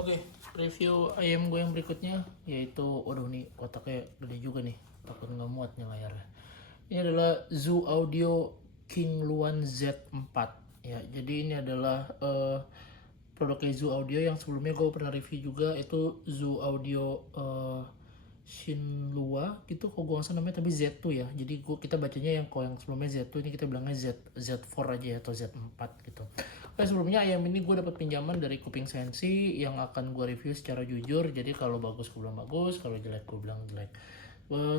Oke, review ayam gue yang berikutnya yaitu, waduh nih kotaknya gede juga nih, takut nggak muat nih layarnya. Ini adalah Zoo Audio King Luan Z4 ya. Jadi ini adalah produknya Zoo Audio yang sebelumnya gue pernah review juga, itu Zoo Audio Shinlua gitu kok gue nggak salah namanya, tapi Z2 ya. Jadi kita bacanya yang kalau yang sebelumnya Z2, ini kita bilangnya Z4 aja ya, atau Z4 gitu. Oke, sebelumnya ayam ini gue dapat pinjaman dari Kuping Sensi yang akan gue review secara jujur. Jadi kalau bagus gue bilang bagus, kalau jelek gue bilang jelek.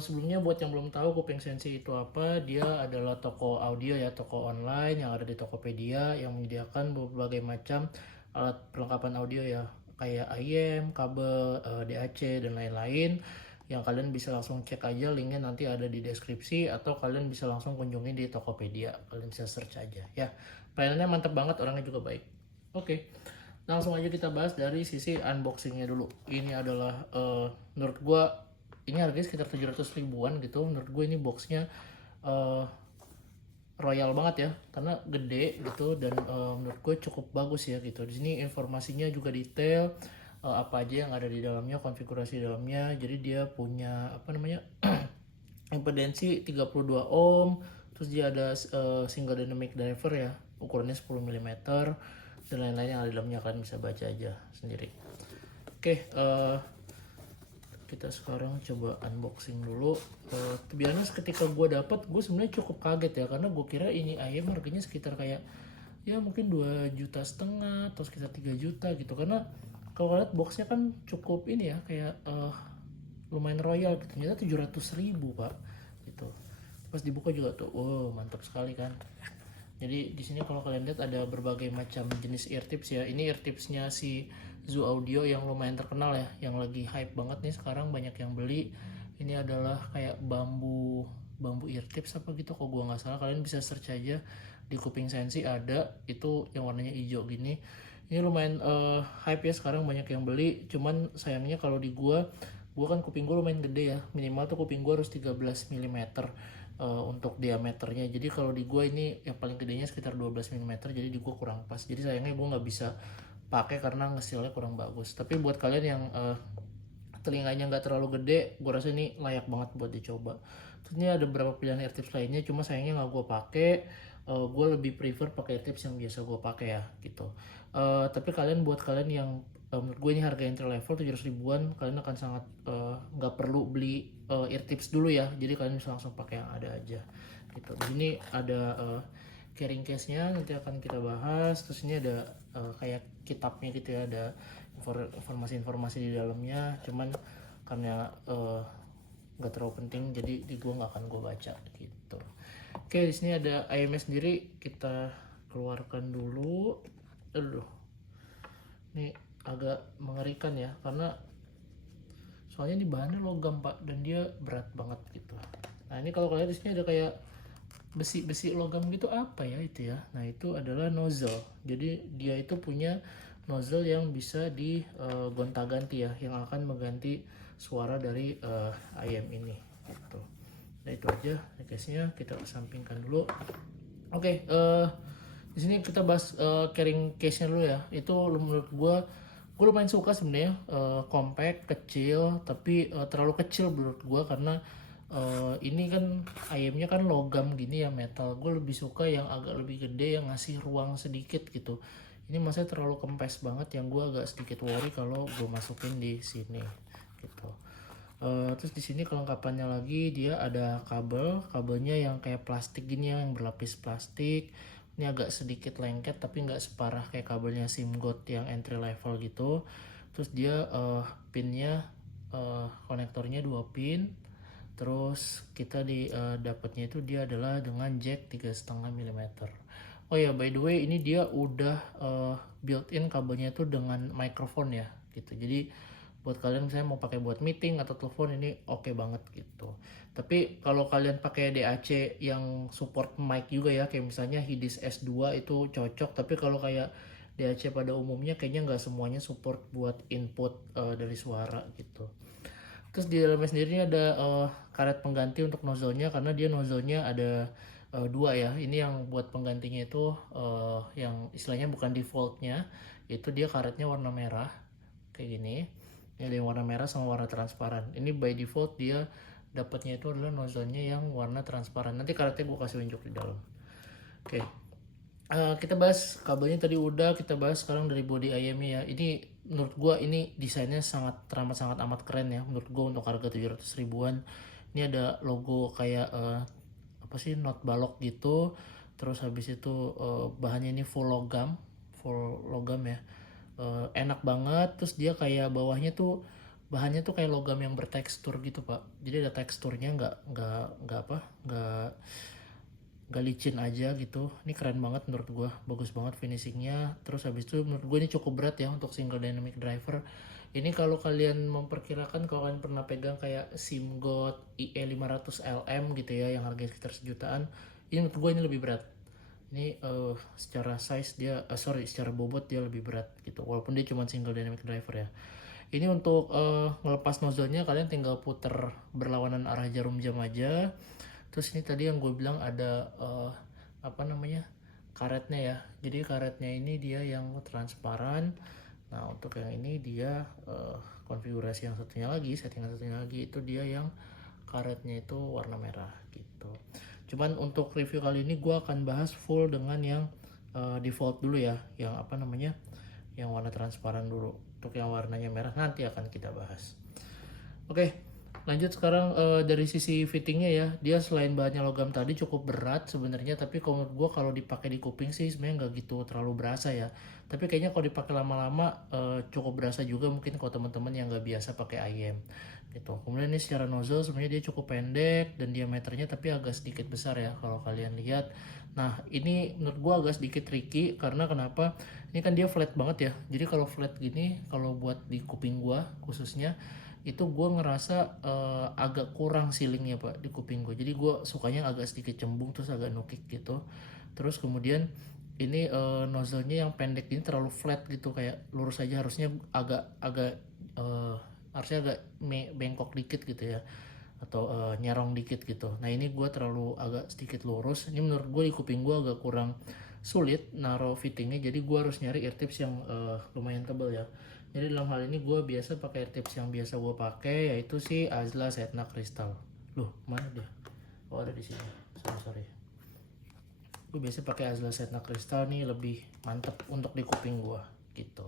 Sebelumnya buat yang belum tahu Kuping Sensi itu apa, dia adalah toko audio ya, toko online yang ada di Tokopedia yang menyediakan berbagai macam alat perlengkapan audio ya, kayak IM, kabel, DAC dan lain-lain, yang kalian bisa langsung cek aja, linknya nanti ada di deskripsi, atau kalian bisa langsung kunjungi di Tokopedia, kalian bisa search aja ya. Pelayanannya mantap banget, orangnya juga baik. Oke, langsung aja kita bahas dari sisi unboxingnya dulu. Ini adalah menurut gua ini harganya sekitar 700 ribuan gitu. Menurut gue ini boxnya royal banget ya, karena gede gitu, dan menurut gue cukup bagus ya gitu. Di sini informasinya juga detail, apa aja yang ada di dalamnya, konfigurasi dalamnya. Jadi dia punya apa namanya impedensi 32 ohm, terus dia ada single dynamic driver ya, ukurannya 10 mm, dan lain-lain yang ada di dalamnya, kalian bisa baca aja sendiri. Oke, kita sekarang coba unboxing dulu. Biasanya ketika gue dapat, gue sebenarnya cukup kaget ya, karena gue kira ini ayam harganya sekitar kayak ya mungkin 2,5 juta atau sekitar 3 juta gitu, karena kalau lihat boxnya kan cukup ini ya, kayak lumayan royal gitu. Ternyata 700 ribu pak gitu. Pas dibuka juga tuh, wow mantap sekali kan. Jadi di sini kalau kalian lihat ada berbagai macam jenis ear tips ya. Ini ear tipsnya si Zoo Audio yang lumayan terkenal ya, yang lagi hype banget nih sekarang, banyak yang beli. Ini adalah kayak bambu ear tips apa gitu, kok gua nggak salah. Kalian bisa search aja di Kuping Sensi, ada itu yang warnanya hijau gini. Ini lumayan hype ya sekarang, banyak yang beli. Cuman sayangnya kalau di gua kan kuping gua lumayan gede ya, minimal tuh kuping gua harus 13 mm untuk diameternya. Jadi kalau di gua ini yang paling gedenya sekitar 12 mm, jadi di gua kurang pas. Jadi sayangnya gua nggak bisa pakai karena ngesilnya kurang bagus. Tapi buat kalian yang telinganya nggak terlalu gede, gua rasa ini layak banget buat dicoba. Terus ini ada beberapa pilihan ear tips lainnya, cuma sayangnya nggak gua pakai. Gue lebih prefer pakai tips yang biasa gue pakai ya gitu. Tapi buat kalian yang menurut gue ini harga entry level 700 ribuan, kalian akan sangat nggak perlu beli ear tips dulu ya. Jadi kalian bisa langsung pakai yang ada aja gitu. Di sini ada carrying case-nya, nanti akan kita bahas. Terus ini ada kayak kitabnya gitu ya, ada informasi-informasi di dalamnya. Cuman karena nggak terlalu penting, jadi di gue nggak akan gue baca gitu. Oke, di sini ada ayamnya sendiri, kita keluarkan dulu. Aduh, ini agak mengerikan ya, karena soalnya ini bahannya logam pak, dan dia berat banget gitu. Nah ini kalau kalian di sini ada kayak besi-besi logam gitu, apa ya itu ya? Nah itu adalah nozzle. Jadi dia itu punya nozzle yang bisa digonta-ganti ya, yang akan mengganti suara dari ayam ini gitu. Nah itu aja case-nya, kita kesampingkan dulu. Oke, di sini kita bahas carrying case-nya dulu ya. Itu menurut gue lumayan suka sebenarnya, compact, kecil, tapi terlalu kecil menurut gue, karena ini kan ayamnya kan logam gini ya, metal. Gue lebih suka yang agak lebih gede, yang ngasih ruang sedikit gitu. Ini masih terlalu kempes banget, yang gue agak sedikit worry kalau gue masukin di sini gitu. Terus di sini kelengkapannya lagi, dia ada kabelnya yang kayak plastik gini ya, yang berlapis plastik. Ini agak sedikit lengket tapi nggak separah kayak kabelnya SIM-GOT yang entry level gitu. Terus dia pinnya, konektornya 2 pin. Terus kita dapatnya itu dia adalah dengan jack 3,5 mm. Oh ya, by the way ini dia udah built-in kabelnya itu dengan microphone ya gitu. Jadi buat kalian misalnya mau pakai buat meeting atau telepon, ini oke banget gitu. Tapi kalau kalian pakai DAC yang support mic juga ya, kayak misalnya Hidis S2 itu cocok. Tapi kalau kayak DAC pada umumnya kayaknya nggak semuanya support buat input dari suara gitu. Terus di dalamnya sendiri ada karet pengganti untuk nozzle-nya, karena dia nozzle-nya ada dua ya. Ini yang buat penggantinya itu yang istilahnya bukan defaultnya, itu dia karetnya warna merah. kayak gini. Ini ada yang warna merah sama warna transparan. Ini by default dia dapatnya itu adalah nozzle-nya yang warna transparan. Nanti karetnya gue kasih unjuk di dalam. Oke. Kita bahas kabelnya tadi udah, kita bahas sekarang dari body IM-nya ya. Ini menurut gua ini desainnya sangat teramat sangat amat keren ya menurut gua untuk harga 700 ribuan. Ini ada logo kayak apa sih, not balok gitu. Terus habis itu bahannya ini full logam ya. Enak banget. Terus dia kayak bawahnya tuh bahannya tuh kayak logam yang bertekstur gitu pak. Jadi ada teksturnya, nggak apa, nggak licin aja gitu. Ini keren banget menurut gue, bagus banget finishingnya. Terus habis itu menurut gue ini cukup berat ya untuk single dynamic driver. Ini kalau kalian memperkirakan, kalau kalian pernah pegang kayak SIMGOT IE500LM gitu ya yang harganya sekitar sejutaan, ini menurut gue ini lebih berat. Ini secara size dia secara bobot dia lebih berat gitu, walaupun dia cuma single dynamic driver ya. Ini untuk ngelepas nozzle-nya kalian tinggal puter berlawanan arah jarum jam aja. Terus ini tadi yang gue bilang ada apa namanya, karetnya ya. Jadi karetnya ini dia yang transparan. Nah untuk yang ini dia konfigurasi yang satunya lagi, settingan satunya lagi itu dia yang karetnya itu warna merah gitu. Cuman untuk review kali ini gue akan bahas full dengan yang default dulu ya, yang apa namanya, yang warna transparan dulu. Untuk yang warnanya merah nanti akan kita bahas. Oke, lanjut sekarang dari sisi fittingnya ya. Dia selain bahannya logam tadi cukup berat sebenarnya, tapi kalau menurut gue kalau dipakai di kuping sih sebenarnya nggak gitu terlalu berasa ya. Tapi kayaknya kalau dipakai lama-lama cukup berasa juga mungkin kalau teman-teman yang nggak biasa pakai IM gitu. Kemudian ini secara nozzle sebenarnya dia cukup pendek dan diameternya tapi agak sedikit besar ya kalau kalian lihat. Nah ini menurut gue agak sedikit tricky karena kenapa? Ini kan dia flat banget ya. Jadi kalau flat gini, kalau buat di kuping gue khususnya, itu gue ngerasa agak kurang sealingnya pak di kuping gue. Jadi gue sukanya agak sedikit cembung terus agak nukik gitu. Terus kemudian ini nozzle-nya yang pendek ini terlalu flat gitu, kayak lurus aja, harusnya agak harusnya agak bengkok dikit gitu ya, atau nyerong dikit gitu. Nah ini gue terlalu agak sedikit lurus. Ini menurut gue di kuping gue agak kurang sulit naruh fittingnya, jadi gue harus nyari ear tips yang lumayan tebal ya. Jadi dalam hal ini gue biasa pakai ear tips yang biasa gue pakai, yaitu si Azla Setna Crystal. Loh mana dia? Oh ada di sini. Sorry. Gue biasa pakai Azla Setna Crystal nih, lebih mantep untuk di kuping gue gitu.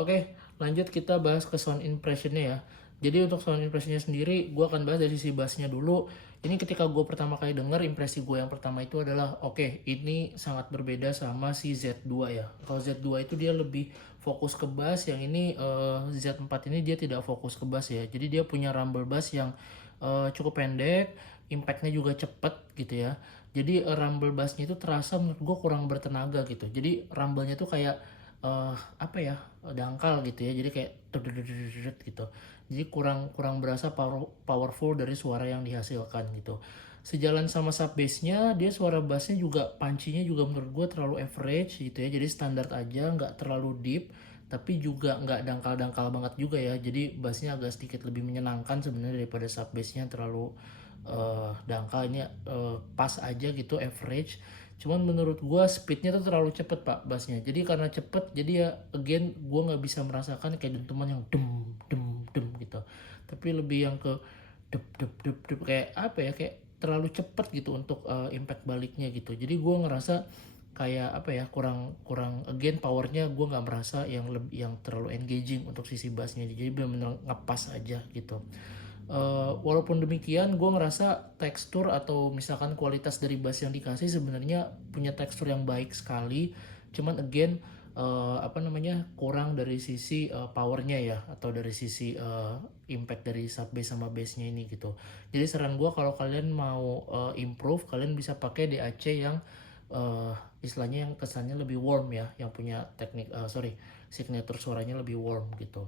Oke, lanjut kita bahas ke sound impressionnya ya. Jadi untuk sound impressionnya sendiri, gue akan bahas dari sisi bassnya dulu. Ini ketika gue pertama kali denger, impresi gue yang pertama itu adalah oke, ini sangat berbeda sama si Z2 ya. Kalau Z2 itu dia lebih fokus ke bass, yang ini Z4 ini dia tidak fokus ke bass ya. Jadi dia punya rumble bass yang cukup pendek, impactnya juga cepet gitu ya. Jadi rumble bassnya itu terasa menurut gue kurang bertenaga gitu. Jadi rumble-nya tuh kayak apa ya, dangkal gitu ya, jadi kayak gitu. Jadi kurang berasa powerful dari suara yang dihasilkan gitu. Sejalan sama sub bassnya, dia suara bassnya juga pancinya juga menurut gue terlalu average gitu ya, jadi standar aja, nggak terlalu deep tapi juga nggak dangkal-dangkal banget juga ya. Jadi bassnya agak sedikit lebih menyenangkan sebenarnya daripada sub bassnya terlalu dangkal. Ini pas aja gitu, average. Cuman menurut gue speednya tuh terlalu cepet pak bassnya. Jadi karena cepet, jadi ya again gue nggak bisa merasakan kayak dentuman yang dem gitu. Tapi lebih yang ke dep kayak apa ya, kayak terlalu cepet gitu untuk impact baliknya gitu. Jadi gue ngerasa kayak apa ya, kurang kurang again powernya gue nggak merasa yang terlalu engaging untuk sisi bassnya. Jadi benar-benar ngepas aja gitu. Walaupun demikian gue ngerasa tekstur atau misalkan kualitas dari bass yang dikasih sebenarnya punya tekstur yang baik sekali. Cuman again apa namanya, kurang dari sisi powernya ya, atau dari sisi impact dari sub bass sama bassnya ini gitu. Jadi saran gue kalau kalian mau improve, kalian bisa pakai DAC yang istilahnya yang kesannya lebih warm ya, yang punya teknik signature suaranya lebih warm gitu.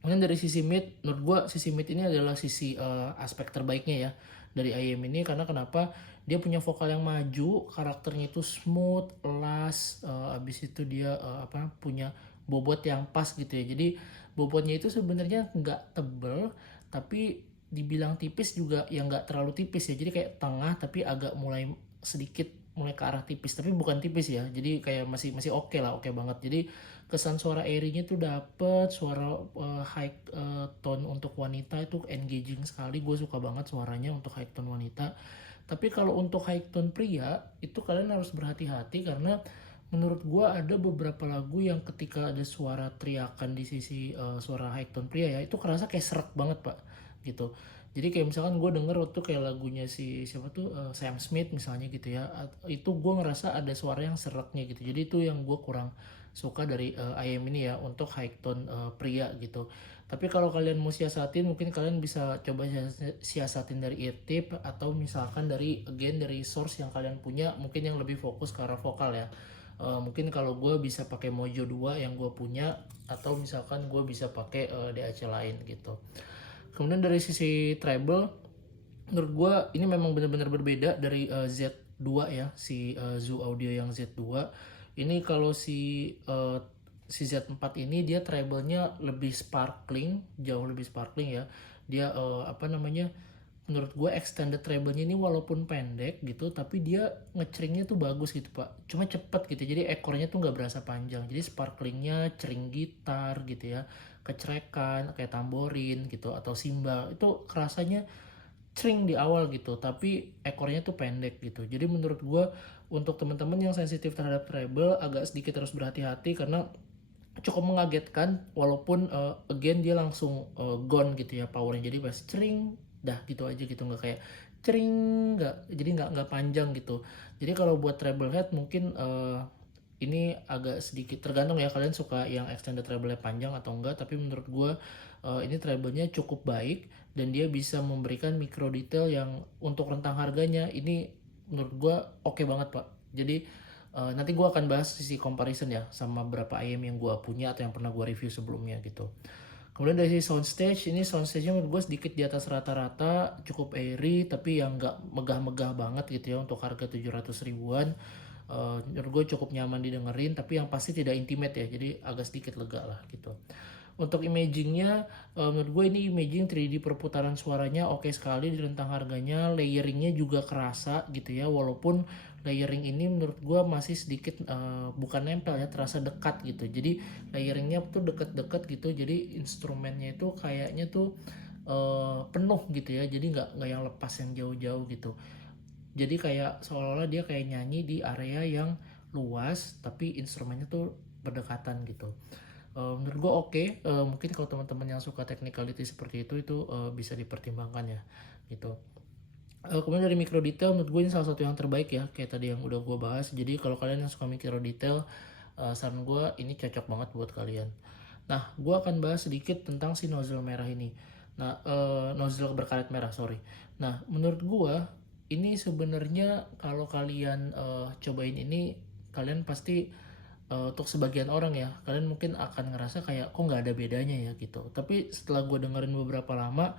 Kemudian dari sisi mid, menurut gue sisi mid ini adalah sisi aspek terbaiknya ya dari IM ini, karena kenapa? Dia punya vokal yang maju, karakternya itu smooth, las, abis itu dia punya bobot yang pas gitu ya. Jadi bobotnya itu sebenarnya nggak tebel, tapi dibilang tipis juga yang nggak terlalu tipis ya. Jadi kayak tengah tapi agak mulai sedikit mulai ke arah tipis, tapi bukan tipis ya, jadi kayak masih masih oke lah, oke banget. Jadi kesan suara airy-nya tuh dapet, suara high tone untuk wanita itu engaging sekali, gue suka banget suaranya untuk high tone wanita. Tapi kalau untuk high tone pria itu kalian harus berhati-hati, karena menurut gue ada beberapa lagu yang ketika ada suara teriakan di sisi suara high tone pria ya, itu kerasa kayak serak banget pak gitu. Jadi kayak misalkan gue denger waktu kayak lagunya si siapa tuh Sam Smith misalnya gitu ya, itu gue ngerasa ada suara yang seraknya gitu. Jadi itu yang gue kurang suka dari IM ini ya untuk high tone pria gitu. Tapi kalau kalian mau siasatin, mungkin kalian bisa coba siasatin dari ear tip, atau misalkan dari again dari source yang kalian punya, mungkin yang lebih fokus ke arah vokal ya. Mungkin kalau gue bisa pakai Mojo 2 yang gue punya, atau misalkan gue bisa pakai DAC lain gitu. Kemudian dari sisi treble, menurut gue ini memang benar-benar berbeda dari Z2 ya, si Zoo Audio yang Z2. Ini kalau si Z4 ini dia treble-nya lebih sparkling, jauh lebih sparkling ya. Dia apa namanya? Menurut gue extended treble-nya ini walaupun pendek gitu, tapi dia ngeceringnya tuh bagus gitu pak. Cuma cepet gitu, jadi ekornya tuh nggak berasa panjang. Jadi sparklingnya, cering gitar gitu ya, kecerekan kayak tamborin gitu atau simbal itu kerasanya cering di awal gitu, tapi ekornya tuh pendek gitu. Jadi menurut gue untuk teman-teman yang sensitif terhadap treble agak sedikit harus berhati-hati, karena cukup mengagetkan walaupun again dia langsung gone gitu ya powernya, jadi pas cering dah gitu aja gitu, nggak kayak cering, nggak, jadi nggak panjang gitu. Jadi kalau buat treble head mungkin ini agak sedikit tergantung ya kalian suka yang extended treble panjang atau enggak, tapi menurut gue ini treble-nya cukup baik dan dia bisa memberikan micro detail yang untuk rentang harganya ini menurut gue oke banget pak. Jadi nanti gue akan bahas sisi comparison ya sama beberapa IM yang gue punya atau yang pernah gue review sebelumnya gitu. Kemudian dari sisi soundstage, ini soundstage-nya menurut gue sedikit di atas rata-rata, cukup airy tapi yang nggak megah-megah banget gitu ya untuk harga 700 ribuan. Menurut gue cukup nyaman didengerin, tapi yang pasti tidak intimate ya, jadi agak sedikit lega lah gitu. Untuk imagingnya, menurut gue ini imaging 3D perputaran suaranya oke sekali di rentang harganya, layeringnya juga kerasa gitu ya, walaupun layering ini menurut gue masih sedikit bukan nempel ya, terasa dekat gitu. Jadi layeringnya tuh deket-deket gitu, jadi instrumennya itu kayaknya tuh penuh gitu ya, jadi nggak yang lepas yang jauh-jauh gitu. Jadi kayak seolah-olah dia kayak nyanyi di area yang luas tapi instrumennya tuh berdekatan gitu. Menurut gue oke. Mungkin kalau teman-teman yang suka technicality seperti itu bisa dipertimbangkan ya gitu. Kemudian dari micro detail menurut gue ini salah satu yang terbaik ya, kayak tadi yang udah gue bahas. Jadi kalau kalian yang suka micro detail, saran gue ini cocok banget buat kalian. Nah, gue akan bahas sedikit tentang si nozzle merah ini. Nah, nozzle berkaret merah, sorry. Nah, menurut gue ini sebenarnya kalau kalian cobain ini, kalian pasti untuk sebagian orang ya, kalian mungkin akan ngerasa kayak kok nggak ada bedanya ya gitu. Tapi setelah gue dengerin beberapa lama,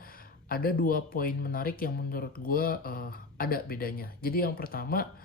ada dua poin menarik yang menurut gue ada bedanya. Jadi yang pertama,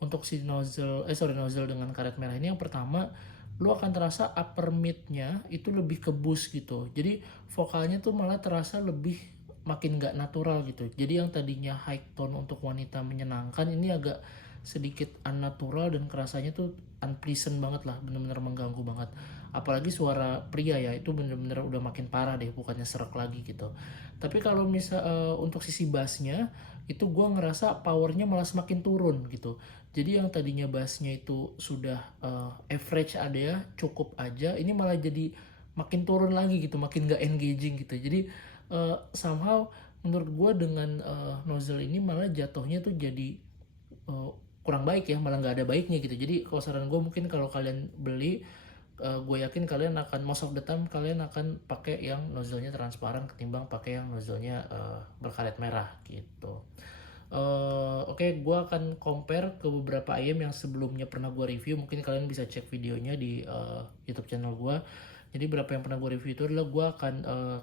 untuk si nozzle dengan karet merah ini, yang pertama lu akan terasa upper mid-nya itu lebih ke boost gitu. Jadi vokalnya tuh malah terasa lebih makin gak natural gitu. Jadi yang tadinya high tone untuk wanita menyenangkan, ini agak sedikit unnatural dan kerasanya tuh unpleasant banget lah, bener-bener mengganggu banget. Apalagi suara pria ya, itu bener-bener udah makin parah deh, bukannya serak lagi gitu. Tapi kalau misal untuk sisi bassnya, itu gue ngerasa powernya malah semakin turun gitu. Jadi yang tadinya bassnya itu sudah average ada ya, cukup aja, ini malah jadi makin turun lagi gitu, makin gak engaging gitu. Jadi somehow menurut gue dengan nozzle ini malah jatuhnya tuh jadi kurang baik ya, malah nggak ada baiknya gitu. Jadi kalau saran gue mungkin kalau kalian beli, gue yakin kalian akan most of the time kalian akan pakai yang nozzle-nya transparan ketimbang pakai yang nozzle-nya berkaret merah gitu. Oke, gue akan compare ke beberapa IM yang sebelumnya pernah gue review. Mungkin kalian bisa cek videonya di YouTube channel gue. Jadi berapa yang pernah gue review itu adalah gue akan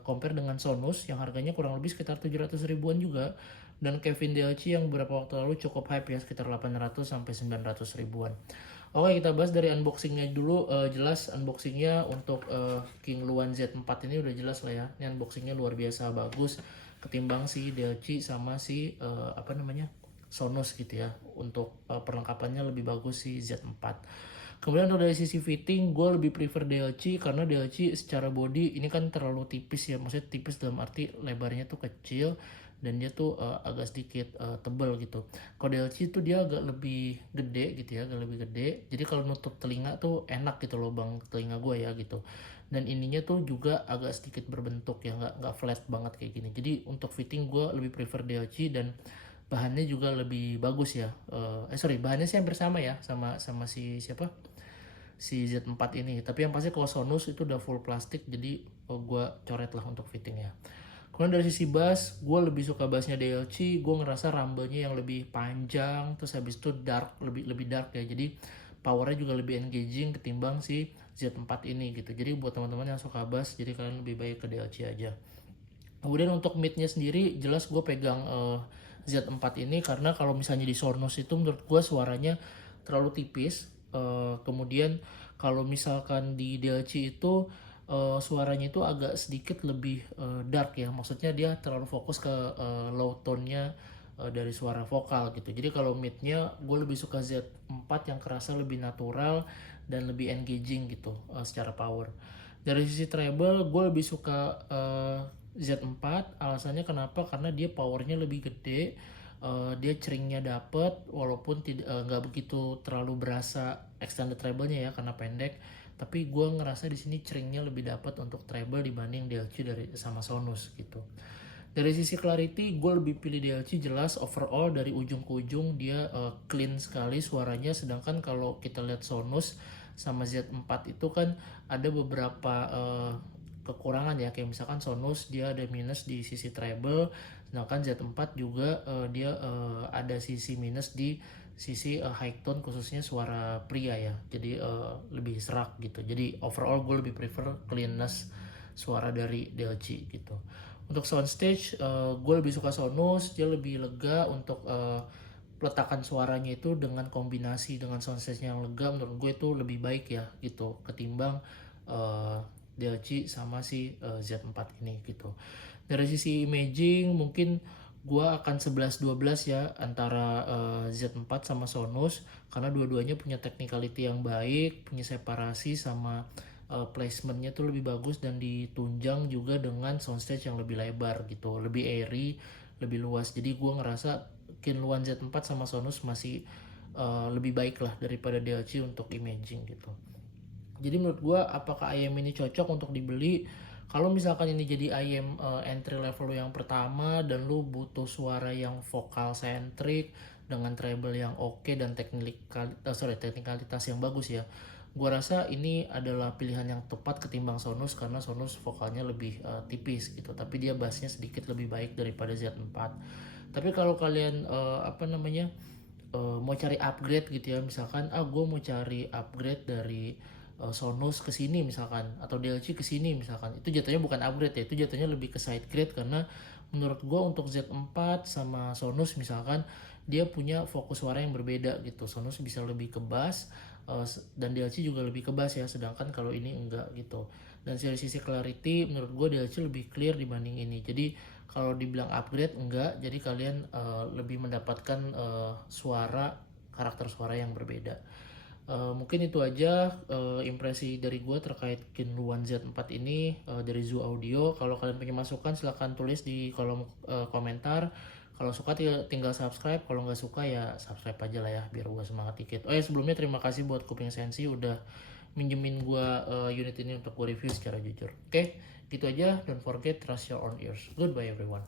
compare dengan Sonus yang harganya kurang lebih sekitar 700 ribuan juga, dan Kevin DLC yang beberapa waktu lalu cukup hype ya, sekitar 800 sampai 900 ribuan. Oke, kita bahas dari unboxingnya dulu. Jelas unboxingnya untuk King Luan Z4 ini udah jelas lah ya. Ini unboxingnya luar biasa bagus ketimbang si DLC sama si apa namanya Sonos gitu ya. Untuk perlengkapannya lebih bagus si Z4. Kemudian untuk dari sisi fitting, gue lebih prefer DLC karena DLC secara body ini kan terlalu tipis ya, maksudnya tipis dalam arti lebarnya tuh kecil dan dia tuh agak sedikit tebal gitu. Kalau DLC tuh dia agak lebih gede gitu ya, agak lebih gede. Jadi kalau nutup telinga tuh enak gitu loh bang telinga gue ya gitu. Dan ininya tuh juga agak sedikit berbentuk ya, nggak flat banget kayak gini. Jadi untuk fitting gue lebih prefer DLC dan bahannya juga lebih bagus ya. Sorry, bahannya sih hampir sama ya sama sama si siapa si Z4 ini. Tapi yang pasti kalau Sonos itu udah full plastik, jadi gue coret lah untuk fittingnya. Kemudian dari sisi bass, gue lebih suka bassnya DLC. Gue ngerasa rumble-nya yang lebih panjang, terus habis itu dark, lebih lebih dark ya. Jadi powernya juga lebih engaging ketimbang si Z4 ini gitu. Jadi buat teman-teman yang suka bass, jadi kalian lebih baik ke DLC aja. Kemudian untuk mid-nya sendiri, jelas gue pegang Z4 ini karena kalau misalnya di Sonos itu menurut gue suaranya terlalu tipis. Kemudian kalau misalkan di DLC itu suaranya itu agak sedikit lebih dark ya, maksudnya dia terlalu fokus ke low tone-nya dari suara vokal gitu. Jadi kalau mid-nya gue lebih suka Z4 yang kerasa lebih natural dan lebih engaging gitu secara power. Dari sisi treble gue lebih suka Z4. Alasannya kenapa? Karena dia powernya lebih gede, dia ceringnya dapet walaupun tidak nggak begitu terlalu berasa extended treble-nya ya karena pendek. Tapi gue ngerasa di sini ceringnya lebih dapat untuk treble dibanding DLC dari sama Sonos gitu. Dari sisi clarity, gue lebih pilih DLC jelas overall dari ujung ke ujung dia clean sekali suaranya. Sedangkan kalau kita lihat Sonos sama Z4 itu kan ada beberapa kekurangan ya. Kayak misalkan Sonos dia ada minus di sisi treble, sedangkan Z4 juga dia ada sisi minus di sisi high tone khususnya suara pria ya. Jadi lebih serak gitu. Jadi overall gue lebih prefer cleanness suara dari DLC gitu. Untuk soundstage, gue lebih suka Sonos, dia lebih lega untuk peletakan suaranya itu dengan kombinasi dengan soundstage yang lega. Menurut gue itu lebih baik ya gitu ketimbang DLC sama si Z4 ini gitu. Dari sisi imaging mungkin gue akan 11-12 ya antara Z4 sama Sonos karena dua-duanya punya technicality yang baik, punya separasi sama placementnya tuh lebih bagus dan ditunjang juga dengan soundstage yang lebih lebar gitu, lebih airy, lebih luas. Jadi gue ngerasa Kinluan Z4 sama Sonos masih lebih baik lah daripada DLC untuk imaging gitu. Jadi menurut gue apakah IM ini cocok untuk dibeli? Kalau misalkan ini jadi IM entry level yang pertama dan lu butuh suara yang vokal centric dengan treble yang oke dan teknikalitas yang bagus ya. Gua rasa ini adalah pilihan yang tepat ketimbang Sonos karena Sonos vokalnya lebih tipis gitu, tapi dia bassnya sedikit lebih baik daripada Z4. Tapi kalau kalian mau cari upgrade gitu ya, misalkan gue mau cari upgrade dari Sonos ke sini misalkan atau DLC ke sini misalkan, itu jatuhnya bukan upgrade ya, itu jatuhnya lebih ke side grade karena menurut gue untuk Z4 sama Sonos misalkan dia punya fokus suara yang berbeda gitu. Sonos bisa lebih ke bass dan DLC juga lebih ke bass ya, sedangkan kalau ini enggak gitu. Dan dari sisi clarity menurut gue DLC lebih clear dibanding ini. Jadi kalau dibilang upgrade enggak, jadi kalian lebih mendapatkan karakter suara yang berbeda. Mungkin itu aja impresi dari gue terkait Kinluan Z4 ini dari Zoo Audio. Kalau kalian punya masukan silahkan tulis di kolom komentar. Kalau suka tinggal subscribe, kalau nggak suka ya subscribe aja lah ya biar gue semangat dikit. Oh ya sebelumnya terima kasih buat Kuping Sensi udah minjemin gue unit ini untuk gue review secara jujur. Oke, gitu aja. Don't forget trust your own ears. Goodbye everyone.